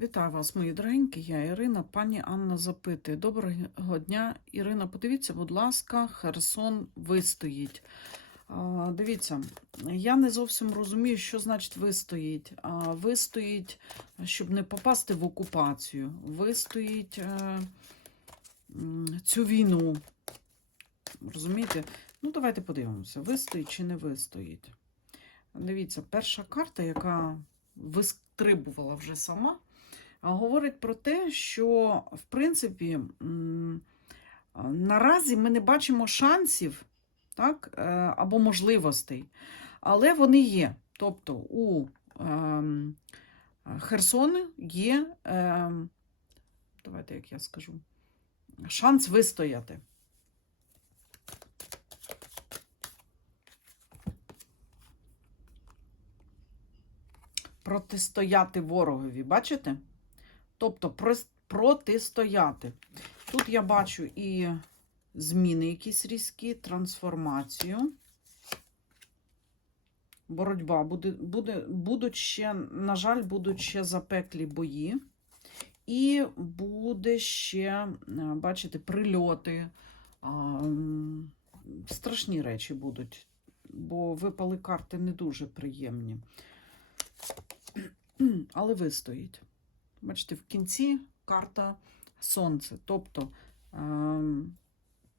Вітаю вас, мої дорогенькі. Я Ірина. Пані Анна запитує. Доброго дня, Ірина. Подивіться, будь ласка, Херсон вистоїть. Дивіться, я не зовсім розумію, що значить вистоїть. Вистоїть, щоб не попасти в окупацію. Вистоїть е, цю війну. Розумієте? Ну, давайте подивимося, вистоїть чи не вистоїть. Дивіться, перша карта, яка вистрибувала вже сама, говорить про те, що, в принципі, наразі ми не бачимо шансів так, е, або можливостей, але вони є. Тобто у ем, Херсони є, ем, давайте, як я скажу, шанс вистояти. Протистояти ворогові, бачите? Тобто протистояти. Тут я бачу і зміни якісь різкі, трансформацію. Боротьба буде, буде, будуть ще, на жаль, будуть ще запеклі бої. І буде ще, е, бачите, прильоти. а, Страшні речі будуть, бо випали карти не дуже приємні. Але вистоїть. Бачите, в кінці карта Сонце. Тобто ем,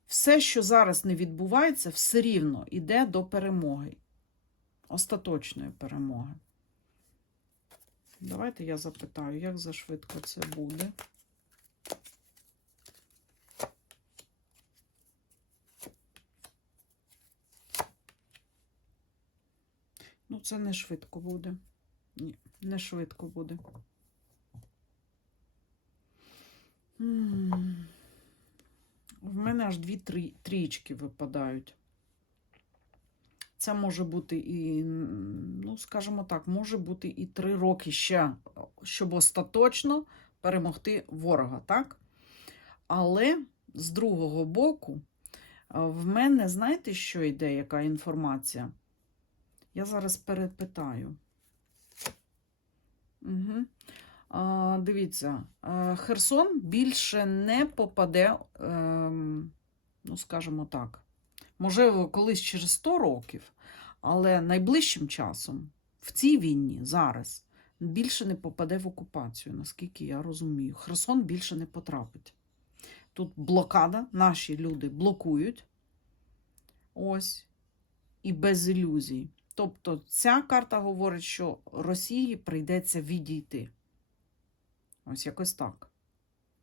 все, що зараз не відбувається, все рівно йде до перемоги. Остаточної перемоги. Давайте я запитаю, як за швидко це буде. Ну, це не швидко буде. Ні, не швидко буде. В мене аж дві трі- трієчки випадають. Це може бути і, ну, скажімо так, може бути і три роки ще, щоб остаточно перемогти ворога, так? Але з другого боку, в мене, знаєте, що йде, яка інформація? Я зараз перепитаю. Угу. Дивіться, Херсон більше не попаде, ем, ну, скажімо так, можливо, колись через 100 років, але найближчим часом в цій війні зараз більше не попаде в окупацію, наскільки я розумію. Херсон більше не потрапить. Тут блокада, наші люди блокують. Ось. І без ілюзій. Тобто ця карта говорить, що Росії прийдеться відійти. Ось якось так.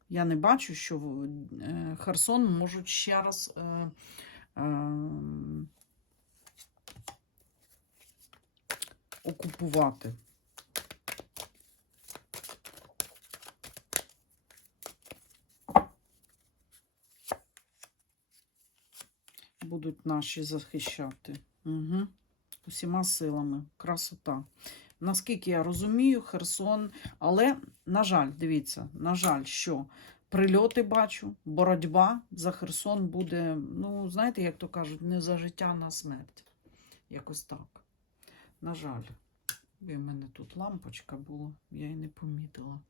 Я не бачу, що е, Херсон можуть ще раз е, е, окупувати. Будуть наші захищати. Угу. Усіма силами. Красота. Наскільки я розумію, Херсон, але, на жаль, дивіться, на жаль, що прильоти бачу, боротьба за Херсон буде, ну, знаєте, як то кажуть, не за життя, а на смерть. Якось так. На жаль. І в мене тут лампочка була, я її не помітила.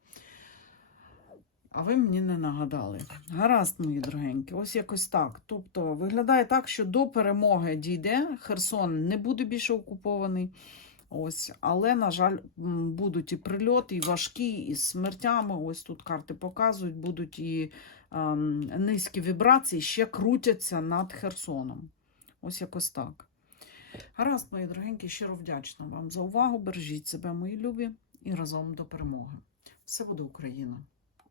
А ви мені не нагадали. Гаразд, мої дорогенькі, ось якось так. Тобто виглядає так, що до перемоги дійде, Херсон не буде більше окупований. Ось, але, на жаль, будуть і прильоти, і важкі, і смертями. Ось тут карти показують, будуть і ем, низькі вібрації ще крутяться над Херсоном. Ось якось так. Гаразд, мої дорогенькі, щиро вдячна вам за увагу. Бережіть себе, мої любі, і разом до перемоги. Все буде Україна!